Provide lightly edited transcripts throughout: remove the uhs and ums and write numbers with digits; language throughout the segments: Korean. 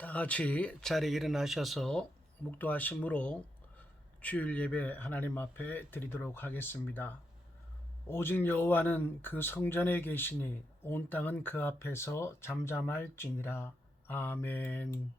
다 같이 자리에 일어나셔서 묵도하심으로 주일 예배 하나님 앞에 드리도록 하겠습니다. 오직 여호와는 그 성전에 계시니 온 땅은 그 앞에서 잠잠할지니라. 아멘.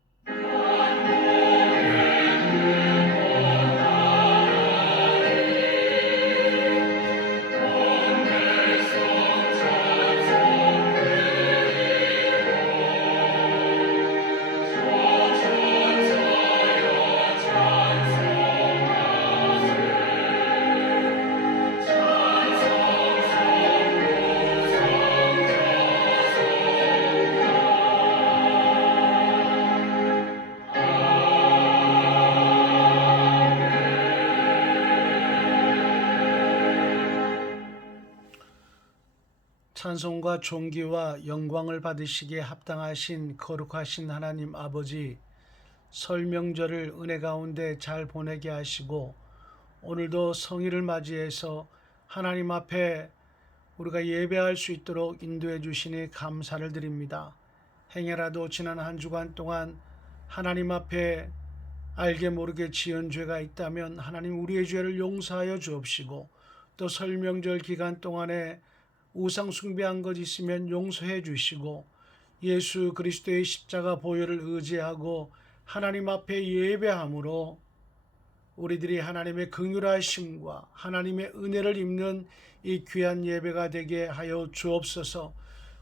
찬송과 존귀와 영광을 받으시기에 합당하신 거룩하신 하나님 아버지, 설 명절을 은혜 가운데 잘 보내게 하시고 오늘도 성일을 맞이해서 하나님 앞에 우리가 예배할 수 있도록 인도해 주시니 감사를 드립니다. 행여라도 지난 한 주간 동안 하나님 앞에 알게 모르게 지은 죄가 있다면 하나님 우리의 죄를 용서하여 주옵시고, 또 설 명절 기간 동안에 우상 숭배한 것 있으면 용서해 주시고, 예수 그리스도의 십자가 보혈을 의지하고 하나님 앞에 예배함으로 우리들이 하나님의 긍휼하심과 하나님의 은혜를 입는 이 귀한 예배가 되게 하여 주옵소서.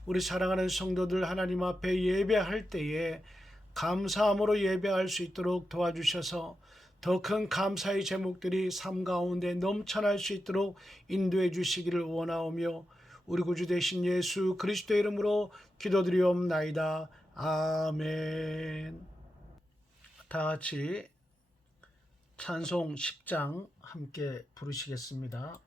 우리 사랑하는 성도들 하나님 앞에 예배할 때에 감사함으로 예배할 수 있도록 도와주셔서 더 큰 감사의 제목들이 삶 가운데 넘쳐날 수 있도록 인도해 주시기를 원하오며, 우리 구주 되신 예수 그리스도의 이름으로 기도드리옵나이다. 아멘. 다 같이 찬송 10장 함께 부르시겠습니다.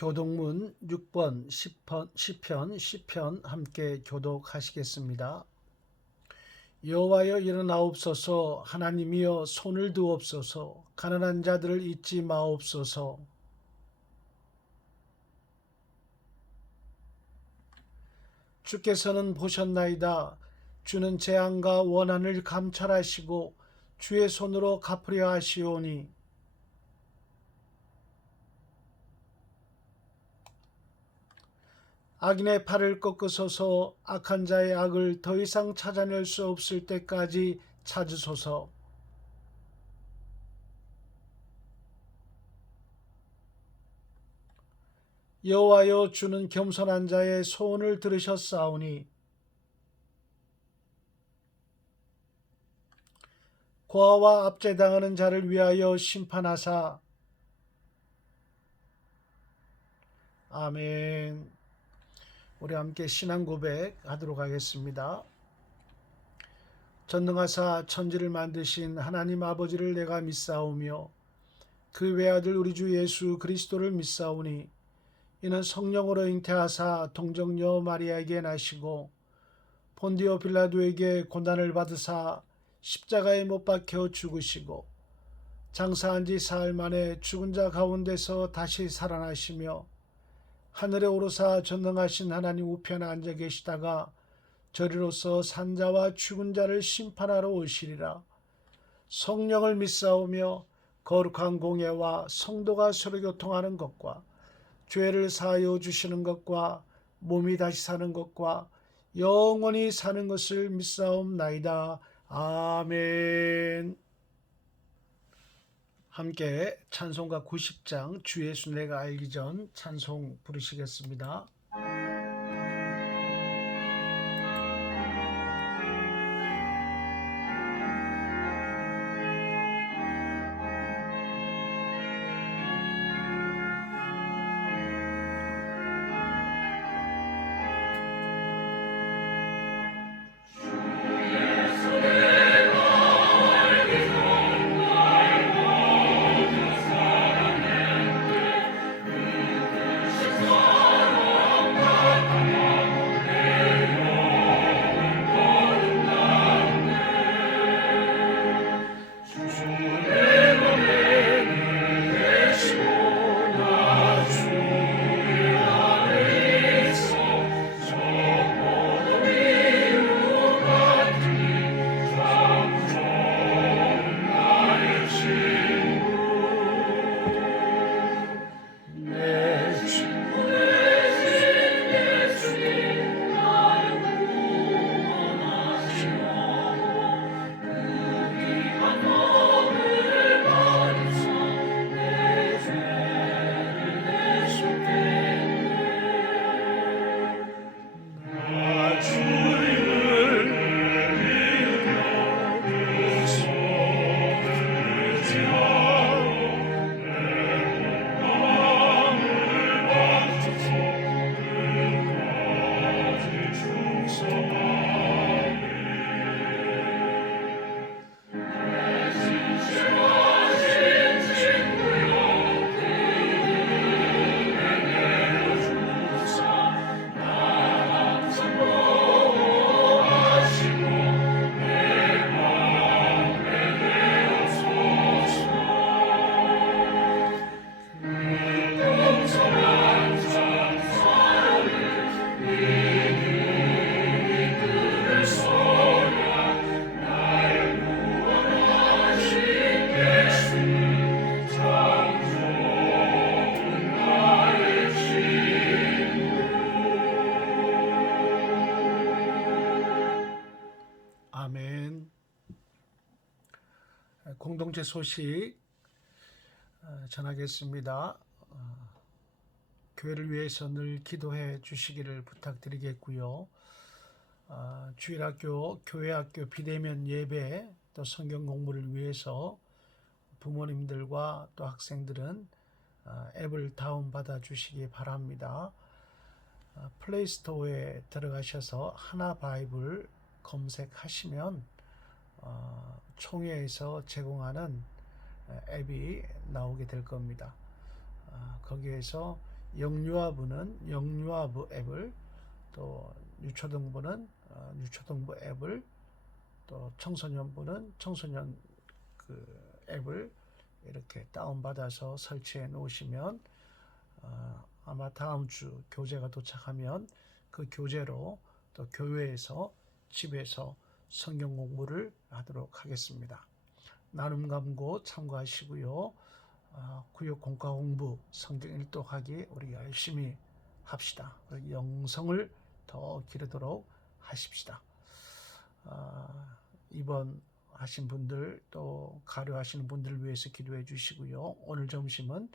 교독문 6번 시편 함께 교독하시겠습니다. 여호와여 일어나옵소서. 하나님이여 손을 두옵소서. 가난한 자들을 잊지 마옵소서. 주께서는 보셨나이다. 주는 재앙과 원한을 감찰하시고 주의 손으로 갚으려 하시오니 악인의 팔을 꺾으소서. 악한 자의 악을 더 이상 찾아낼 수 없을 때까지 찾으소서. 여호와여, 주는 겸손한 자의 소원을 들으셨사오니 고아와 압제당하는 자를 위하여 심판하사. 아멘. 우리 함께 신앙 고백하도록 하겠습니다. 전능하사 천지를 만드신 하나님 아버지를 내가 믿사오며 그 외아들 우리 주 예수 그리스도를 믿사오니 이는 성령으로 잉태하사 동정녀 마리아에게 나시고 본디오 빌라도에게 고난을 받으사 십자가에 못 박혀 죽으시고 장사한 지 사흘 만에 죽은 자 가운데서 다시 살아나시며 하늘에 오르사 전능하신 하나님 우편에 앉아 계시다가 저리로서 산자와 죽은 자를 심판하러 오시리라. 성령을 믿사오며 거룩한 공예와 성도가 서로 교통하는 것과 죄를 사하여 주시는 것과 몸이 다시 사는 것과 영원히 사는 것을 믿사옵나이다. 아멘. 함께 찬송가 90장 주 예수 내가 알기 전 찬송 부르시겠습니다. 아멘. 공동체 소식 전하겠습니다. 교회를 위해서 늘 기도해 주시기를 부탁드리겠고요. 주일학교, 교회학교 비대면 예배 또 성경 공부를 위해서 부모님들과 또 학생들은 앱을 다운받아 주시기 바랍니다. 플레이스토어에 들어가셔서 하나바이블 검색하시면 총회에서 제공하는 앱이 나오게 될 겁니다. 거기에서 영유아부는 영유아부 앱을, 또 유초등부는 유초등부 앱을, 또 청소년부는 청소년 앱을 이렇게 다운받아서 설치해 놓으시면 아마 다음 주 교재가 도착하면 그 교재로 또 교회에서 집에서 성경 공부를 하도록 하겠습니다. 나눔 감고 참고하시고요. 구역 공과 공부, 성경 일독하기 우리 열심히 합시다. 영성을 더 기르도록 하십시다. 이번 하신 분들 또 가료하시는 분들을 위해서 기도해 주시고요. 오늘 점심은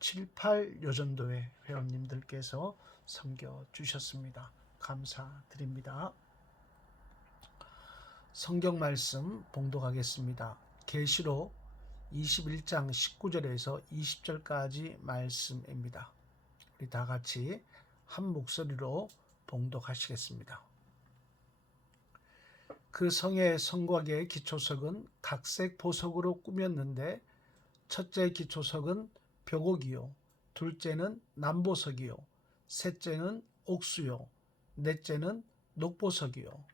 7, 8 요전도회 회원님들께서 섬겨 주셨습니다. 감사드립니다. 성경 말씀 봉독하겠습니다. 계시록 21장 19절에서 20절까지 말씀입니다. 우리 다 같이 한 목소리로 봉독하시겠습니다. 그 성의 성곽의 기초석은 각색 보석으로 꾸몄는데 첫째 기초석은 벽옥이요, 둘째는 남보석이요, 셋째는 옥수요, 넷째는 녹보석이요,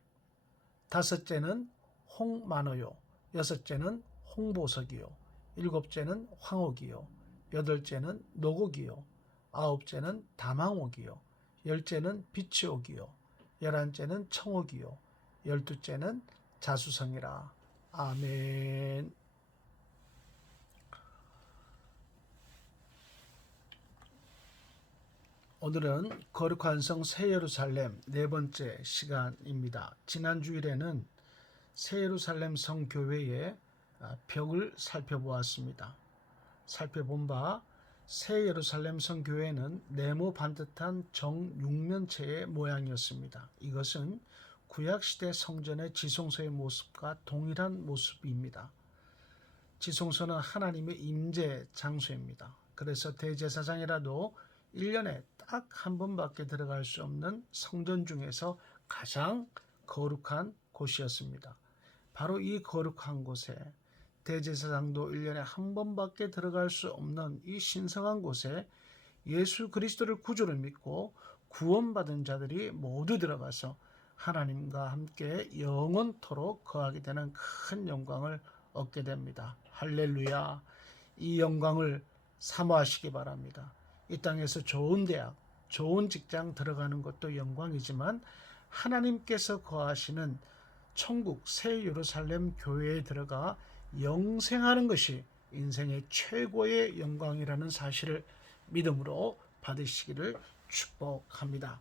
다섯째는 홍만호요, 여섯째는 홍보석이요, 일곱째는 황옥이요, 여덟째는 녹옥이요, 아홉째는 다망옥이요, 열째는 비치옥이요, 열한째는 청옥이요, 열두째는 자수성이라. 아멘. 오늘은 거룩한 성 새 예루살렘 네 번째 시간입니다. 지난 주일에는 새 예루살렘 성 교회의 벽을 살펴보았습니다. 살펴본 바 새 예루살렘 성 교회는 네모 반듯한 정육면체의 모양이었습니다. 이것은 구약시대 성전의 지성소의 모습과 동일한 모습입니다. 지성소는 하나님의 임재 장소입니다. 그래서 대제사장이라도 1년에 딱 한 번밖에 들어갈 수 없는 성전 중에서 가장 거룩한 곳이었습니다. 바로 이 거룩한 곳에 대제사장도 1년에 한 번밖에 들어갈 수 없는 이 신성한 곳에 예수 그리스도를 구주로 믿고 구원받은 자들이 모두 들어가서 하나님과 함께 영원토록 거하게 되는 큰 영광을 얻게 됩니다. 할렐루야. 이 영광을 사모하시기 바랍니다. 이 땅에서 좋은 대학, 좋은 직장 들어가는 것도 영광이지만 하나님께서 거하시는 천국 새 예루살렘 교회에 들어가 영생하는 것이 인생의 최고의 영광이라는 사실을 믿음으로 받으시기를 축복합니다.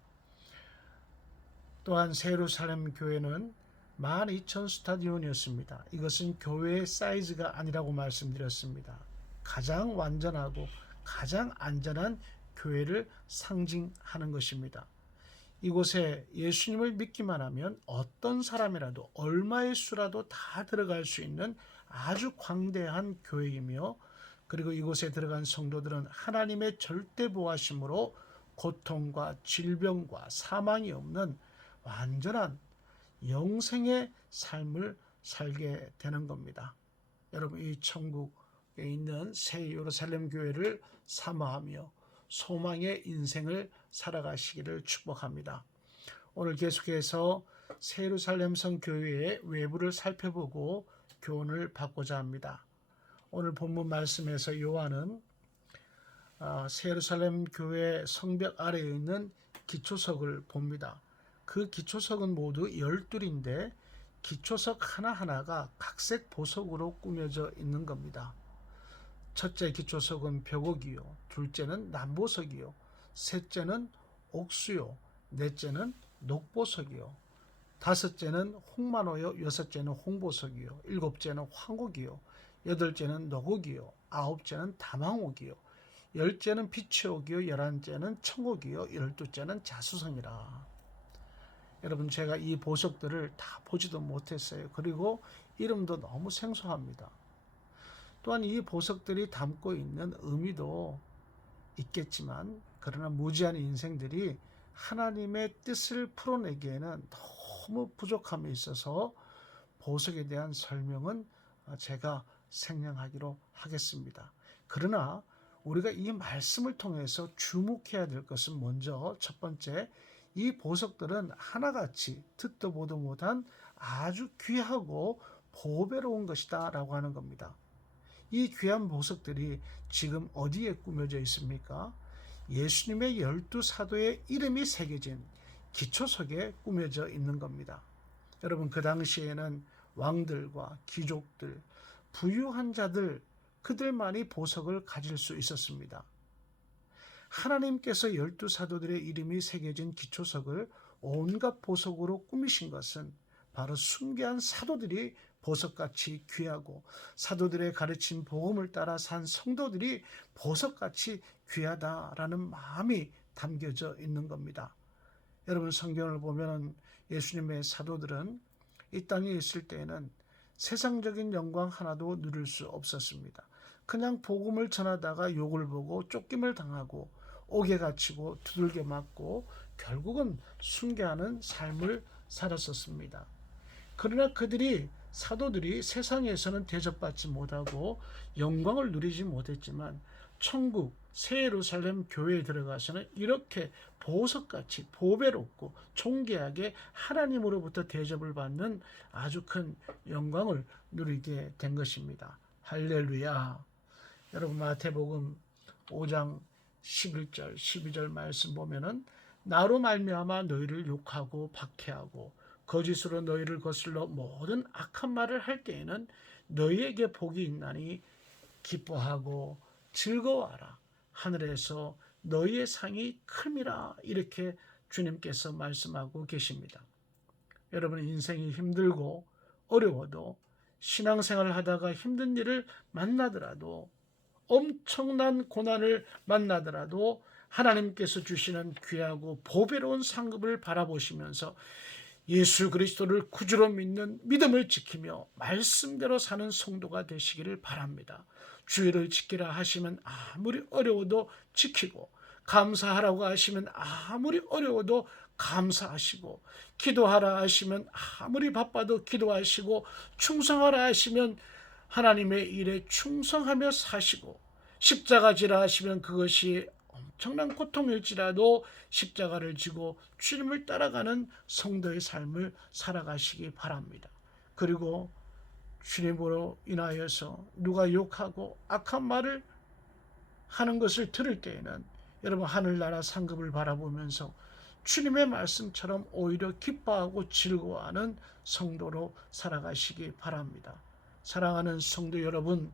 또한 새 예루살렘 교회는 12,000 스타디온이었습니다. 이것은 교회의 사이즈가 아니라고 말씀드렸습니다. 가장 완전하고 가장 안전한 교회를 상징하는 것입니다. 이곳에 예수님을 믿기만 하면 어떤 사람이라도 얼마의 수라도 다 들어갈 수 있는 아주 광대한 교회이며, 그리고 이곳에 들어간 성도들은 하나님의 절대 보호하심으로 고통과 질병과 사망이 없는 완전한 영생의 삶을 살게 되는 겁니다. 여러분, 이 천국에 있는 새 예루살렘 교회를 사모하며 소망의 인생을 살아가시기를 축복합니다. 오늘 계속해서 새 예루살렘 성 교회의 외부를 살펴보고 교훈을 받고자 합니다. 오늘 본문 말씀에서 요한은 새 예루살렘 교회 성벽 아래에 있는 기초석을 봅니다. 그 기초석은 모두 12인데 기초석 하나하나가 각색 보석으로 꾸며져 있는 겁니다. 첫째 기초석은 벽옥이요, 둘째는 남보석이요, 셋째는 옥수요, 넷째는 녹보석이요, 다섯째는 홍만호요, 여섯째는 홍보석이요, 일곱째는 황옥이요, 여덟째는 녹옥이요, 아홉째는 다망옥이요, 열째는 비치옥이요, 열한째는 청옥이요, 열두째는 자수성이라. 여러분, 제가 이 보석들을 다 보지도 못했어요. 그리고 이름도 너무 생소합니다. 또한 이 보석들이 담고 있는 의미도 있겠지만, 그러나 무지한 인생들이 하나님의 뜻을 풀어내기에는 너무 부족함이 있어서 보석에 대한 설명은 제가 생략하기로 하겠습니다. 그러나 우리가 이 말씀을 통해서 주목해야 될 것은 먼저 첫 번째, 이 보석들은 하나같이 듣도 보도 못한 아주 귀하고 보배로운 것이다 라고 하는 겁니다. 이 귀한 보석들이 지금 어디에 꾸며져 있습니까? 예수님의 12사도의 이름이 새겨진 기초석에 꾸며져 있는 겁니다. 여러분, 그 당시에는 왕들과 귀족들, 부유한 자들, 그들만이 보석을 가질 수 있었습니다. 하나님께서 12사도들의 이름이 새겨진 기초석을 온갖 보석으로 꾸미신 것은 바로 순교한 사도들이 보석같이 귀하고 사도들의 가르친 복음을 따라 산 성도들이 보석같이 귀하다라는 마음이 담겨져 있는 겁니다. 여러분, 성경을 보면 예수님의 사도들은 이 땅에 있을 때에는 세상적인 영광 하나도 누릴 수 없었습니다. 그냥 복음을 전하다가 욕을 보고 쫓김을 당하고 옥에 갇히고 두들겨 맞고 결국은 순교하는 삶을 살았었습니다. 그러나 사도들이 세상에서는 대접받지 못하고 영광을 누리지 못했지만 천국 새 예루살렘 교회에 들어가서는 이렇게 보석같이 보배롭고 존귀하게 하나님으로부터 대접을 받는 아주 큰 영광을 누리게 된 것입니다. 할렐루야. 여러분, 마태복음 5장 11절 12절 말씀 보면은 나로 말미암아 너희를 욕하고 박해하고 거짓으로 너희를 거슬러 모든 악한 말을 할 때에는 너희에게 복이 있나니 기뻐하고 즐거워하라. 하늘에서 너희의 상이 큼이라. 이렇게 주님께서 말씀하고 계십니다. 여러분, 인생이 힘들고 어려워도 신앙생활을 하다가 힘든 일을 만나더라도 엄청난 고난을 만나더라도 하나님께서 주시는 귀하고 보배로운 상급을 바라보시면서 예수 그리스도를 구주로 믿는 믿음을 지키며 말씀대로 사는 성도가 되시기를 바랍니다. 주의를 지키라 하시면 아무리 어려워도 지키고, 감사하라고 하시면 아무리 어려워도 감사하시고, 기도하라 하시면 아무리 바빠도 기도하시고, 충성하라 하시면 하나님의 일에 충성하며 사시고, 십자가 지라 하시면 그것이 엄청난 고통일지라도 십자가를 지고 주님을 따라가는 성도의 삶을 살아가시기 바랍니다. 그리고 주님으로 인하여서 누가 욕하고 악한 말을 하는 것을 들을 때에는 여러분, 하늘나라 상급을 바라보면서 주님의 말씀처럼 오히려 기뻐하고 즐거워하는 성도로 살아가시기 바랍니다. 사랑하는 성도 여러분,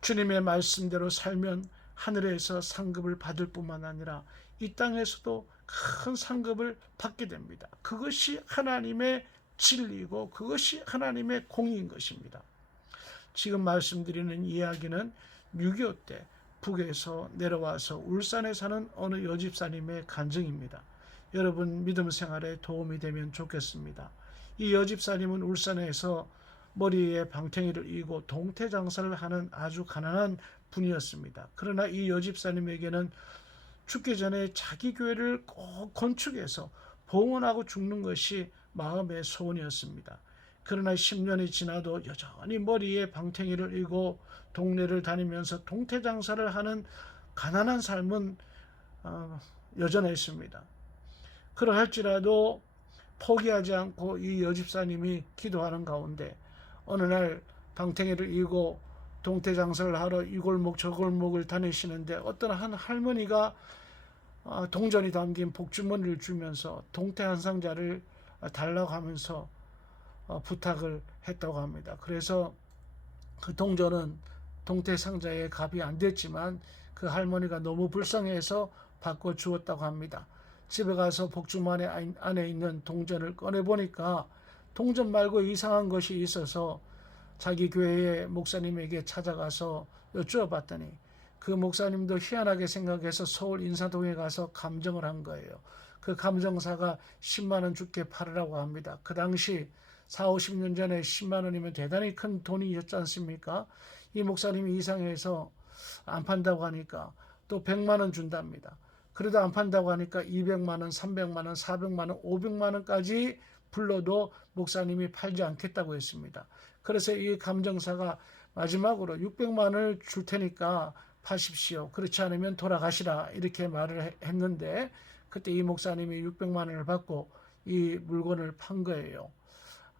주님의 말씀대로 살면 하늘에서 상급을 받을 뿐만 아니라 이 땅에서도 큰 상급을 받게 됩니다. 그것이 하나님의 진리고 그것이 하나님의 공의인 것입니다. 지금 말씀드리는 이야기는 6.25 때 북에서 내려와서 울산에 사는 어느 여집사님의 간증입니다. 여러분, 믿음 생활에 도움이 되면 좋겠습니다. 이 여집사님은 울산에서 머리에 방탱이를 이고 동태 장사를 하는 아주 가난한 분이었습니다. 그러나 이 여집사님에게는 죽기 전에 자기 교회를 꼭 건축해서 봉헌하고 죽는 것이 마음의 소원이었습니다. 그러나 10년이 지나도 여전히 머리에 방탱이를 이고 동네를 다니면서 동태 장사를 하는 가난한 삶은 여전했습니다. 그러할지라도 포기하지 않고 이 여집사님이 기도하는 가운데 어느 날 방탱이를 이고 동태 장사를 하러 이 골목 저 골목을 다니시는데 어떤 한 할머니가 동전이 담긴 복주머니를 주면서 동태 한 상자를 달라고 하면서 부탁을 했다고 합니다. 그래서 그 동전은 동태 상자에 값이 안 됐지만 그 할머니가 너무 불쌍해서 바꿔 주었다고 합니다. 집에 가서 복주머니 안에 있는 동전을 꺼내보니까 동전 말고 이상한 것이 있어서 자기 교회의 목사님에게 찾아가서 여쭈어봤더니 그 목사님도 희한하게 생각해서 서울 인사동에 가서 감정을 한 거예요. 그 감정사가 10만 원 줄게 팔으라고 합니다. 그 당시 40, 50년 전에 10만 원이면 대단히 큰 돈이었지 않습니까? 이 목사님이 이상해서 안 판다고 하니까 또 100만 원 준답니다. 그래도 안 판다고 하니까 200만 원, 300만 원, 400만 원, 500만 원까지 불러도 목사님이 팔지 않겠다고 했습니다. 그래서 이 감정사가 마지막으로 600만 원을 줄 테니까 파십시오. 그렇지 않으면 돌아가시라. 이렇게 말을 했는데 그때 이 목사님이 600만 원을 받고 이 물건을 판 거예요.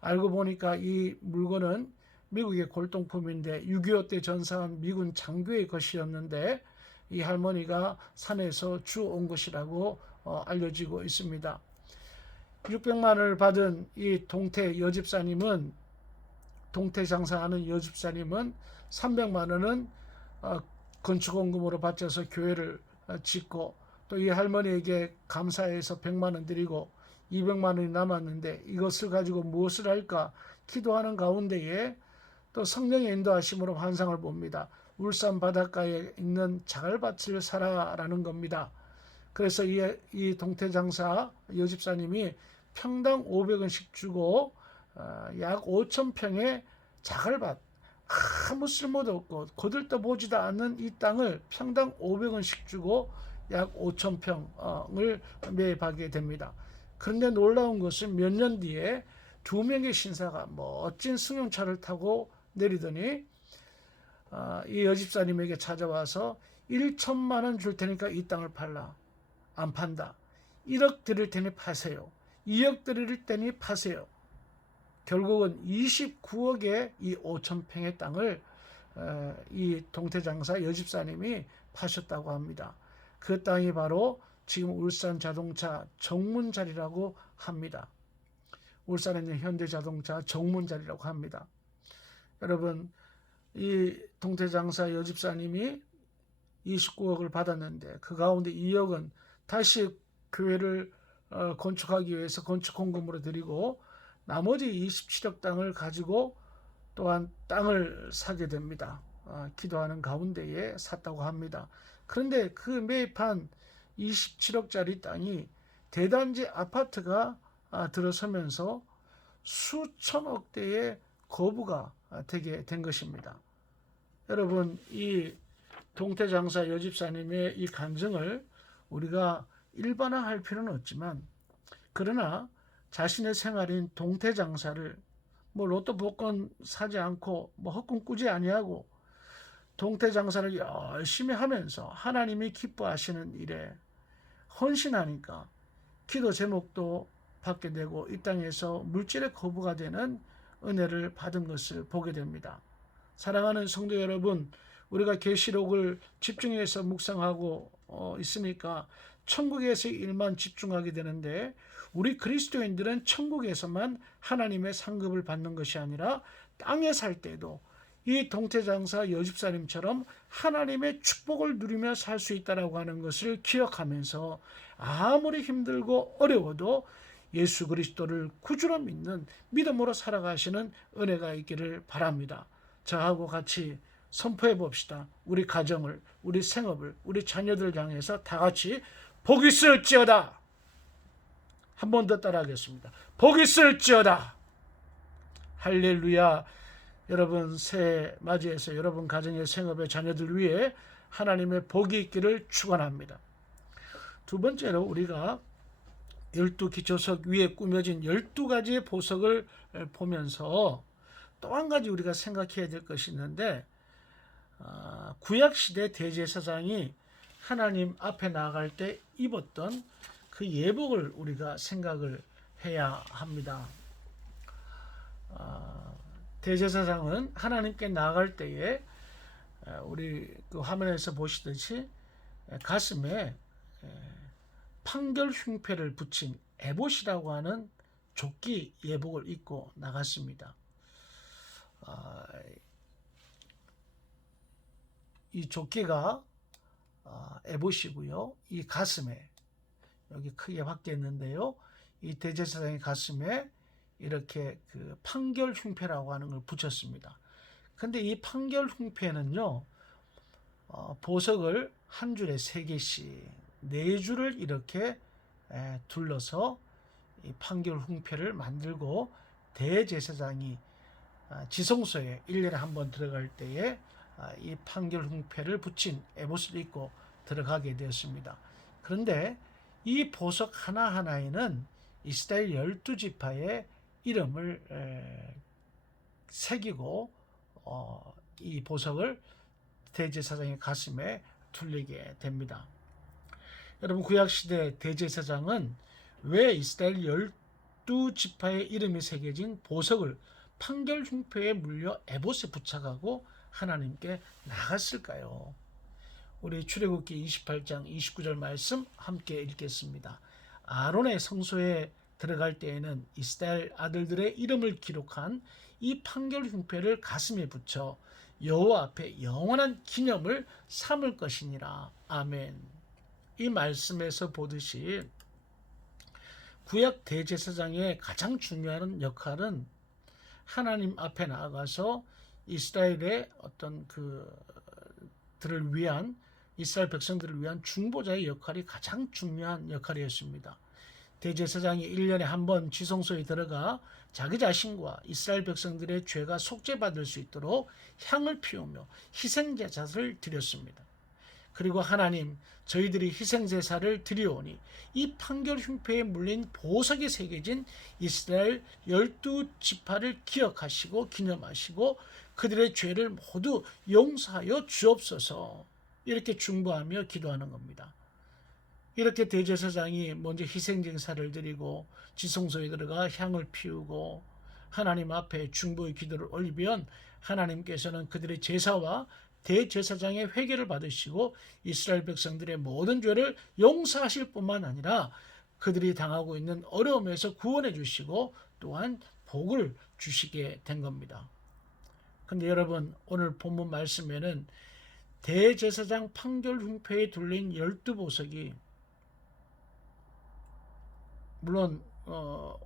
알고 보니까 이 물건은 미국의 골동품인데 6.25 때 전사한 미군 장교의 것이었는데 이 할머니가 산에서 주워온 것이라고 알려지고 있습니다. 600만 원을 받은 이 동태 여집사님은, 동태 장사하는 여집사님은 300만 원은 건축원금으로 바쳐서 교회를 짓고 또 이 할머니에게 감사해서 100만 원 드리고 200만 원이 남았는데 이것을 가지고 무엇을 할까 기도하는 가운데에 또 성령의 인도하심으로 환상을 봅니다. 울산 바닷가에 있는 자갈밭을 사라라는 겁니다. 그래서 이 동태장사 여집사님이 평당 500원씩 주고 약 5,000평의 자갈밭, 아무 쓸모도 없고 거들떠보지도 않는 이 땅을 평당 500원씩 주고 약 5,000평을 매입하게 됩니다. 그런데 놀라운 것은 몇 년 뒤에 2명의 신사가 멋진 승용차를 타고 내리더니 이 여집사님에게 찾아와서 1천만 원 줄 테니까 이 땅을 팔라. 안 판다. 1억 드릴 테니 파세요. 2억 드릴 테니 파세요. 결국은 29억의 이 5,000평의 땅을 이 동태장사 여집사님이 파셨다고 합니다. 그 땅이 바로 지금 울산 자동차 정문 자리라고 합니다. 울산에 있는 현대자동차 정문 자리라고 합니다. 여러분, 이 동태장사 여집사님이 29억을 받았는데 그 가운데 2억은 다시 교회를 건축하기 위해서 건축공금으로 드리고 나머지 27억 땅을 가지고 또한 땅을 사게 됩니다. 기도하는 가운데에 샀다고 합니다. 그런데 그 매입한 27억짜리 땅이 대단지 아파트가 들어서면서 수천억 대의 거부가 되게 된 것입니다. 여러분, 이 동태장사 여집사님의 이 간증을 우리가 일반화할 필요는 없지만 그러나 자신의 생활인 동태장사를 로또 복권 사지 않고 헛꿈 꾸지 아니하고 동태장사를 열심히 하면서 하나님이 기뻐하시는 일에 헌신하니까 기도 제목도 받게 되고 이 땅에서 물질의 거부가 되는 은혜를 받은 것을 보게 됩니다. 사랑하는 성도 여러분, 우리가 계시록을 집중해서 묵상하고 있으니까 천국에서의 일만 집중하게 되는데 우리 그리스도인들은 천국에서만 하나님의 상급을 받는 것이 아니라 땅에 살 때도 이 동태장사 여집사님처럼 하나님의 축복을 누리며 살 수 있다라고 하는 것을 기억하면서 아무리 힘들고 어려워도 예수 그리스도를 구주로 믿는 믿음으로 살아가시는 은혜가 있기를 바랍니다. 저하고 같이 선포해 봅시다. 우리 가정을, 우리 생업을, 우리 자녀들을 향해서 다 같이 복 있을지어다. 한 번 더 따라하겠습니다. 복 있을지어다. 할렐루야. 여러분 새해 맞이해서 여러분 가정의 생업의 자녀들 위해 하나님의 복이 있기를 축원합니다. 두 번째로 우리가 12기초석 위에 꾸며진 12가지의 보석을 보면서 또 한 가지 우리가 생각해야 될 것이 있는데 구약시대 대제사장이 하나님 앞에 나아갈 때 입었던 그 예복을 우리가 생각을 해야 합니다. 대제사장은 하나님께 나아갈 때에 우리 그 화면에서 보시듯이 가슴에 판결 흉패를 붙인 에봇이라고 하는 조끼 예복을 입고 나갔습니다. 이 조끼가 에봇이고요. 이 가슴에 여기 크게 확대했는데요. 이 대제사장의 가슴에 이렇게 그 판결 흉패라고 하는 걸 붙였습니다. 근데 이 판결 흉패는요, 보석을 한 줄에 3개씩 4줄을 이렇게 둘러서 이 판결 흉패를 만들고 대제사장이 지성소에 1년에 한 번 들어갈 때에 이 판결 흉패를 붙인 에봇을 입고 들어가게 되었습니다. 그런데 이 보석 하나하나에는 이스라엘 12지파의 이름을 새기고 이 보석을 대제사장의 가슴에 둘리게 됩니다. 여러분, 구약시대 대제사장은 왜 이스라엘 12지파의 이름이 새겨진 보석을 판결 흉패에 물려 에봇에 붙여가고 하나님께 나갔을까요? 우리 출애굽기 28장 29절 말씀 함께 읽겠습니다. 아론의 성소에 들어갈 때에는 이스라엘 아들들의 이름을 기록한 이 판결 흉패를 가슴에 붙여 여호와 앞에 영원한 기념을 삼을 것이니라. 아멘. 이 말씀에서 보듯이 구약 대제사장의 가장 중요한 역할은 하나님 앞에 나아가서 이스라엘의 어떤 들을 위한 이스라엘 백성들을 위한 중보자의 역할이 가장 중요한 역할이었습니다. 대제사장이 1년에 한 번 지성소에 들어가 자기 자신과 이스라엘 백성들의 죄가 속죄받을 수 있도록 향을 피우며 희생제사를 드렸습니다. 그리고 하나님, 저희들이 희생제사를 드리오니 이 판결 흉패에 물린 보석이 새겨진 이스라엘 12지파를 기억하시고 기념하시고 그들의 죄를 모두 용서하여 주옵소서, 이렇게 중보하며 기도하는 겁니다. 이렇게 대제사장이 먼저 희생제사를 드리고 지성소에 들어가 향을 피우고 하나님 앞에 중보의 기도를 올리면 하나님께서는 그들의 제사와 대제사장의 회개를 받으시고 이스라엘 백성들의 모든 죄를 용서하실 뿐만 아니라 그들이 당하고 있는 어려움에서 구원해 주시고 또한 복을 주시게 된 겁니다. 근데 여러분, 오늘 본문 말씀에는 대제사장 판결 흉패에 둘린 12보석이, 물론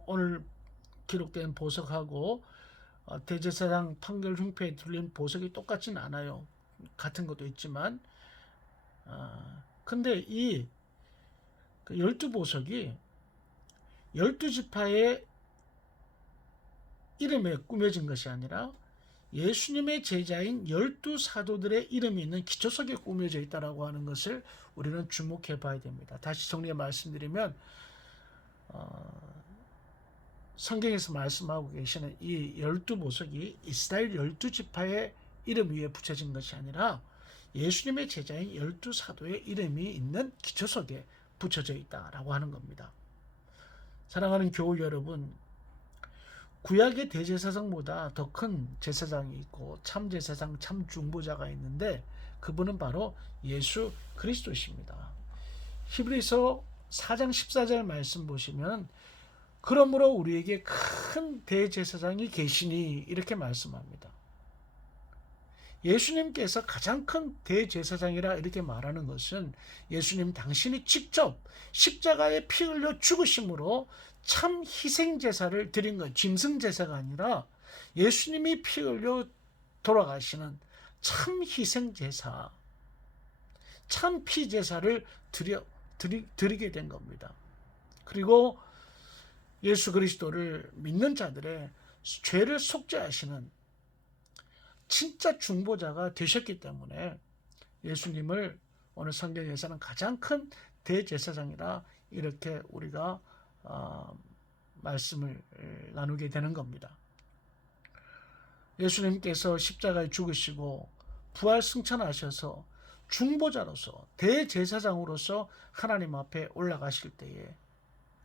오늘 기록된 보석하고 대제사장 판결 흉패에 둘린 보석이 똑같진 않아요. 같은 것도 있지만 근데 이 12보석이 12지파의 이름에 꾸며진 것이 아니라 예수님의 제자인 12사도들의 이름이 있는 기초석에 꾸며져 있다고 하는 것을 우리는 주목해 봐야 됩니다. 다시 정리해 말씀드리면 성경에서 말씀하고 계시는 이 12보석이 이스라엘 12지파의 이름 위에 붙여진 것이 아니라 예수님의 제자인 12사도의 이름이 있는 기초석에 붙여져 있다라고 하는 겁니다. 사랑하는 교우 여러분, 구약의 대제사장보다 더 큰 제사장이 있고 참 제사장, 참 중보자가 있는데 그분은 바로 예수 그리스도십니다. 히브리서 4장 14절 말씀 보시면 그러므로 우리에게 큰 대제사장이 계시니 이렇게 말씀합니다. 예수님께서 가장 큰 대제사장이라 이렇게 말하는 것은 예수님 당신이 직접 십자가에 피 흘려 죽으심으로 참 희생제사를 드린 것, 짐승제사가 아니라 예수님이 피 흘려 돌아가시는 참 희생제사, 참 피제사를 드리게 된 겁니다. 그리고 예수 그리스도를 믿는 자들의 죄를 속죄하시는 진짜 중보자가 되셨기 때문에 예수님을 오늘 성경에서는 가장 큰 대제사장이라 이렇게 우리가 말씀을 나누게 되는 겁니다. 예수님께서 십자가에 죽으시고 부활 승천하셔서 중보자로서 대제사장으로서 하나님 앞에 올라가실 때에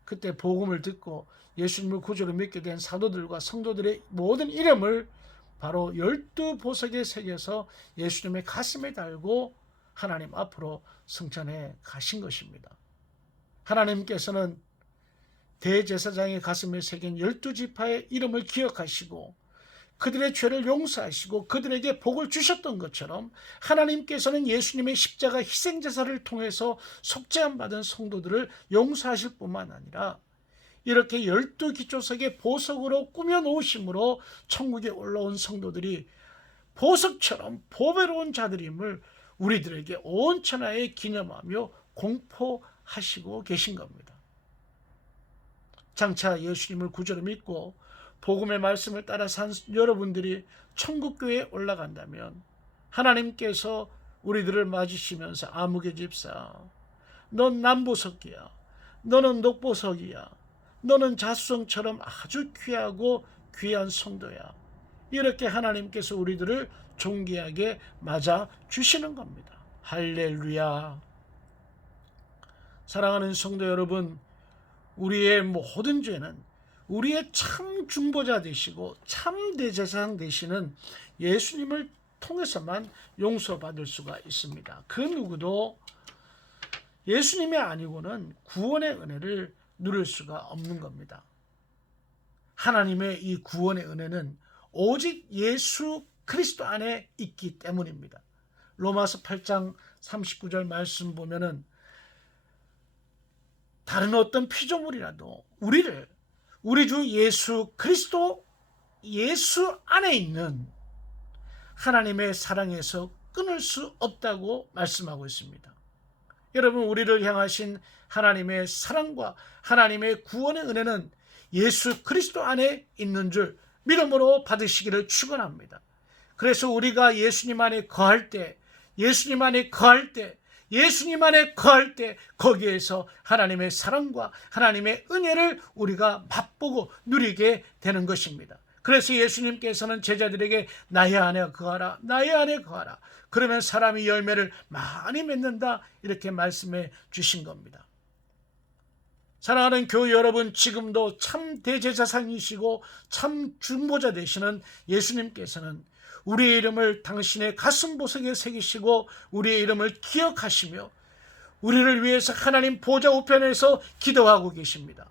그때 복음을 듣고 예수님을 구주로 믿게 된 사도들과 성도들의 모든 이름을 바로 12보석에 새겨서 예수님의 가슴에 달고 하나님 앞으로 승천해 가신 것입니다. 하나님께서는 대제사장의 가슴에 새긴 12지파의 이름을 기억하시고 그들의 죄를 용서하시고 그들에게 복을 주셨던 것처럼 하나님께서는 예수님의 십자가 희생제사를 통해서 속죄함 받은 성도들을 용서하실 뿐만 아니라 이렇게 12기초석의 보석으로 꾸며 놓으심으로 천국에 올라온 성도들이 보석처럼 보배로운 자들임을 우리들에게 온 천하에 기념하며 공포하시고 계신 겁니다. 장차 예수님을 구주로 믿고 복음의 말씀을 따라 산 여러분들이 천국교회에 올라간다면 하나님께서 우리들을 맞으시면서 아무개 집사, 넌 남보석이야, 너는 녹보석이야, 너는 자수성처럼 아주 귀하고 귀한 성도야, 이렇게 하나님께서 우리들을 존귀하게 맞아 주시는 겁니다. 할렐루야. 사랑하는 성도 여러분, 우리의 모든 죄는 우리의 참 중보자 되시고 참 대제사장 되시는 예수님을 통해서만 용서받을 수가 있습니다. 그 누구도 예수님이 아니고는 구원의 은혜를 누릴 수가 없는 겁니다. 하나님의 이 구원의 은혜는 오직 예수 그리스도 안에 있기 때문입니다. 로마서 8장 39절 말씀 보면은 다른 어떤 피조물이라도 우리 주 예수 그리스도 예수 안에 있는 하나님의 사랑에서 끊을 수 없다고 말씀하고 있습니다. 여러분, 우리를 향하신 하나님의 사랑과 하나님의 구원의 은혜는 예수 그리스도 안에 있는 줄 믿음으로 받으시기를 축원합니다. 그래서 우리가 예수님 안에 거할 때 거기에서 하나님의 사랑과 하나님의 은혜를 우리가 맛보고 누리게 되는 것입니다. 그래서 예수님께서는 제자들에게 나의 안에 거하라, 나의 안에 거하라. 그러면 사람이 열매를 많이 맺는다, 이렇게 말씀해 주신 겁니다. 사랑하는 교회 여러분, 지금도 참 대제사장이시고 참 중보자 되시는 예수님께서는 우리의 이름을 당신의 가슴 보석에 새기시고 우리의 이름을 기억하시며 우리를 위해서 하나님 보좌 우편에서 기도하고 계십니다.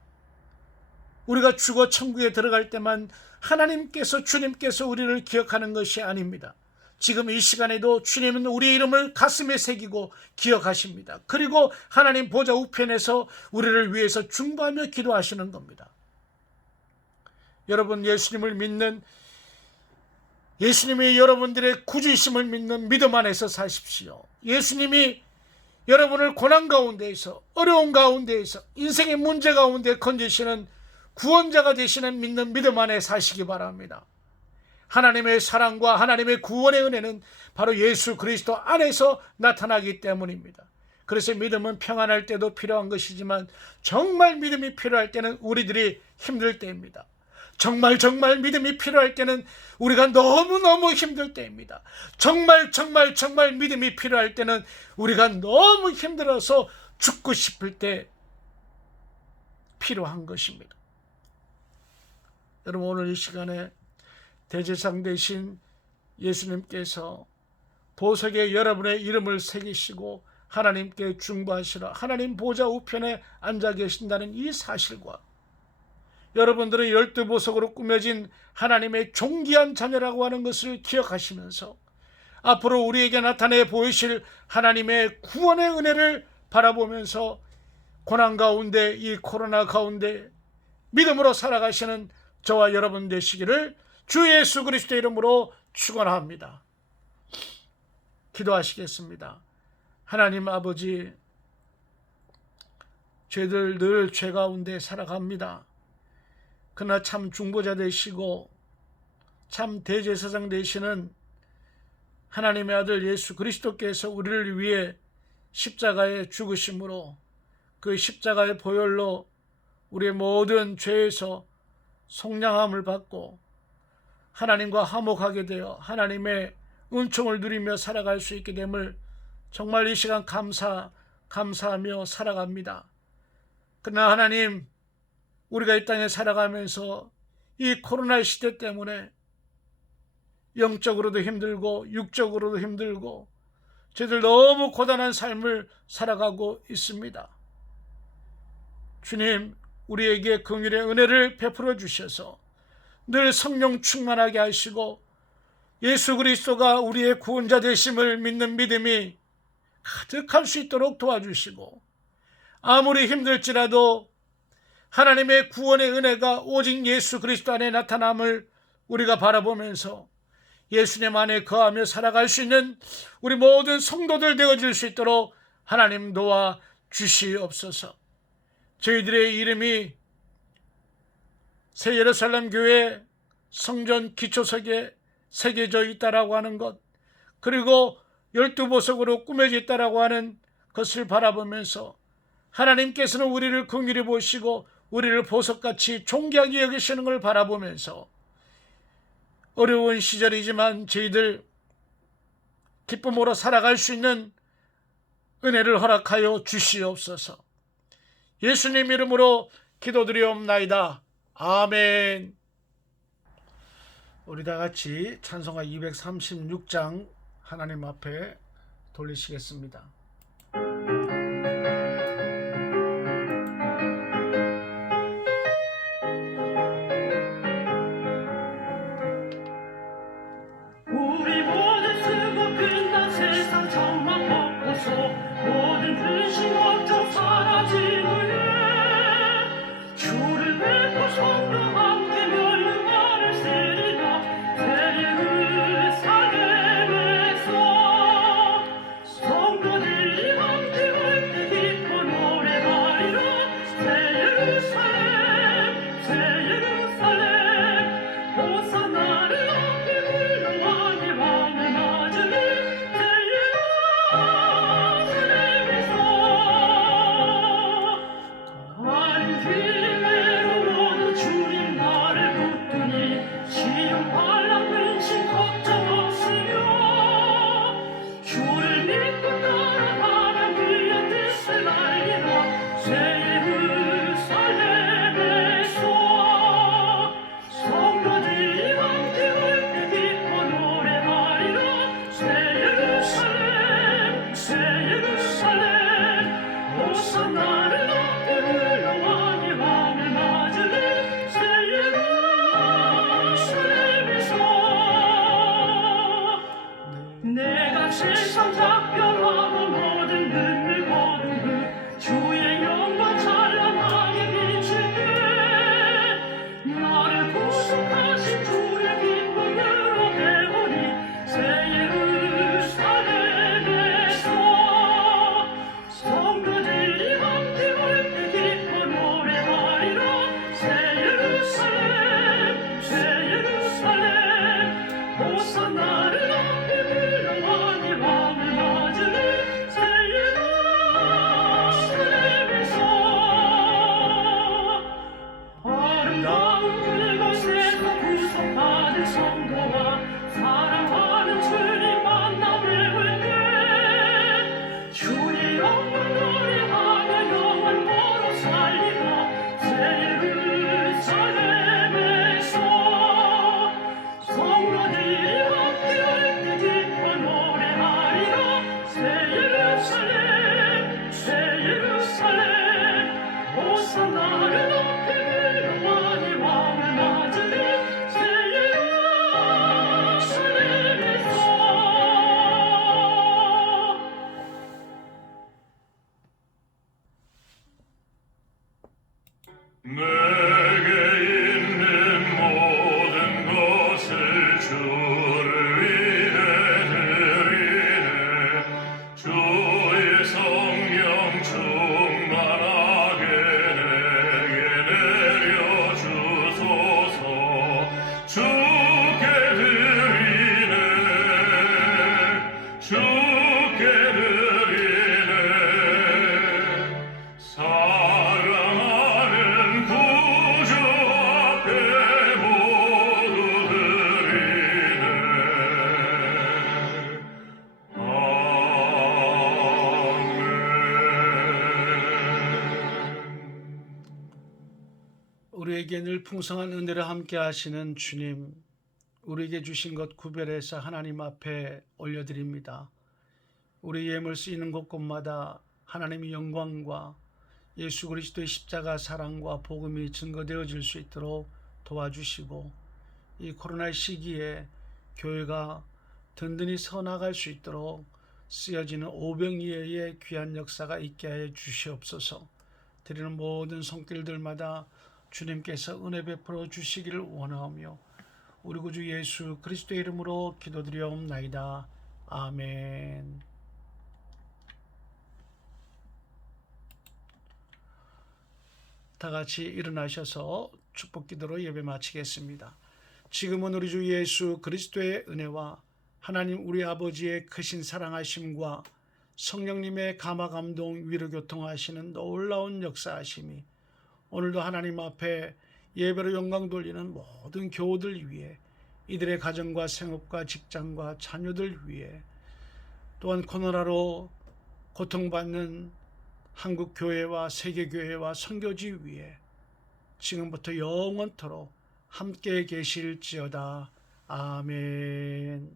우리가 죽어 천국에 들어갈 때만 주님께서 우리를 기억하는 것이 아닙니다. 지금 이 시간에도 주님은 우리의 이름을 가슴에 새기고 기억하십니다. 그리고 하나님 보좌 우편에서 우리를 위해서 중보하며 기도하시는 겁니다. 여러분, 예수님이 여러분들의 구주이심을 믿는 믿음 안에서 사십시오. 예수님이 여러분을 고난 가운데에서, 어려운 가운데에서, 인생의 문제 가운데 건지시는 구원자가 되시는 믿는 믿음 안에 사시기 바랍니다. 하나님의 사랑과 하나님의 구원의 은혜는 바로 예수 그리스도 안에서 나타나기 때문입니다. 그래서 믿음은 평안할 때도 필요한 것이지만 정말 믿음이 필요할 때는 우리들이 힘들 때입니다. 정말 믿음이 필요할 때는 우리가 너무너무 힘들 때입니다. 정말 믿음이 필요할 때는 우리가 너무 힘들어서 죽고 싶을 때 필요한 것입니다. 여러분, 오늘 이 시간에 대제사장 되신 예수님께서 보석에 여러분의 이름을 새기시고 하나님께 중보하시라, 하나님 보좌 우편에 앉아 계신다는 이 사실과 여러분들은 12보석으로 꾸며진 하나님의 존귀한 자녀라고 하는 것을 기억하시면서 앞으로 우리에게 나타내 보이실 하나님의 구원의 은혜를 바라보면서 고난 가운데, 이 코로나 가운데 믿음으로 살아가시는 저와 여러분 되시기를 주 예수 그리스도 이름으로 축원합니다. 기도하시겠습니다. 하나님 아버지, 저희들 늘 죄 가운데 살아갑니다. 그러나 참 중보자 되시고 참 대제사장 되시는 하나님의 아들 예수 그리스도께서 우리를 위해 십자가에 죽으심으로 그 십자가의 보혈로 우리의 모든 죄에서 속량함을 받고 하나님과 화목하게 되어 하나님의 은총을 누리며 살아갈 수 있게 됨을 정말 이 시간 감사하며 살아갑니다. 그러나 하나님, 우리가 이 땅에 살아가면서 이 코로나 시대 때문에 영적으로도 힘들고 육적으로도 힘들고 저희들 너무 고단한 삶을 살아가고 있습니다. 주님, 우리에게 긍휼의 은혜를 베풀어 주셔서 늘 성령 충만하게 하시고 예수 그리스도가 우리의 구원자 되심을 믿는 믿음이 가득할 수 있도록 도와주시고, 아무리 힘들지라도 하나님의 구원의 은혜가 오직 예수 그리스도 안에 나타남을 우리가 바라보면서 예수님 안에 거하며 살아갈 수 있는 우리 모든 성도들 되어질 수 있도록 하나님 도와 주시옵소서. 저희들의 이름이 새 예루살렘 교회 성전 기초석에 새겨져 있다라고 하는 것, 그리고 12보석으로 꾸며져 있다라고 하는 것을 바라보면서 하나님께서는 우리를 긍휼히 보시고 우리를 보석같이 존귀하게 여기시는 걸 바라보면서 어려운 시절이지만 저희들 기쁨으로 살아갈 수 있는 은혜를 허락하여 주시옵소서. 예수님 이름으로 기도드리옵나이다. 아멘. 우리 다 같이 찬송가 236장 하나님 앞에 돌리시겠습니다. 우리 모두 쓰고 끝난 세상 천막 벗고서 모든 근심 걱정 사라짐을 새 예루살렘에서 성도들이 함께 올 때 기뻐 노래하리라. 새 예루살렘 호산나를 높이 불러 왕의 왕을 맞으리. 새 예루살렘에서 내가 세상 작별하고 모든 눈물 보는 그 주의 영광 찬란하게 비칠 때 나를 구속하신 주를 기쁨으로 배우리. 새 예루살렘에서 성도들이 함께 올 때 기뻐 노래하리라. 새 예루살렘 호산나를 높이 불러 왕의 왕을 맞으리. 새 예루살렘에서 아름다운 그곳에서 구속받은 성도와 사랑하는 주님 만나 배울 때 주의 영광 노래하며 영원토록 살리라. 새 예루살렘에서 성도들이 함께 올 때 기뻐 노래하리라. 새 예루살렘 호산나를 높이 불러 왕의 왕을 맞으리. 새 예루살렘에서 내게 있는 모든 것을 주를 위해 드리네. 주의 성령 충만하게 내게 내려주소서. 주께 드리네. 주께 드리네. 사랑하는 구주 앞에 모두 드리네. 아멘. 우리에게 늘 풍성한 은혜를 함께 하시는 주님, 우리에게 주신 것 구별해서 하나님 앞에 올려드립니다. 우리 예물 쓰이는 곳곳마다 하나님의 영광과 예수 그리스도의 십자가 사랑과 복음이 증거되어질 수 있도록 도와주시고, 이 코로나 시기에 교회가 든든히 서나갈 수 있도록 쓰여지는 오병이어의 귀한 역사가 있게 하여 주시옵소서. 드리는 모든 손길들마다 주님께서 은혜 베풀어 주시기를 원하오며 우리 구주 예수 그리스도의 이름으로 기도드리옵나이다. 아멘. 다 같이 일어나셔서 축복기도로 예배 마치겠습니다. 지금은 우리 주 예수 그리스도의 은혜와 하나님 우리 아버지의 크신 사랑하심과 성령님의 감화감동 위로교통하시는 놀라운 역사하심이 오늘도 하나님 앞에 예배로 영광 돌리는 모든 교우들 위해, 이들의 가정과 생업과 직장과 자녀들 위해, 또한 코로나로 고통받는 한국교회와 세계교회와 선교지 위에 지금부터 영원토록 함께 계실지어다. 아멘.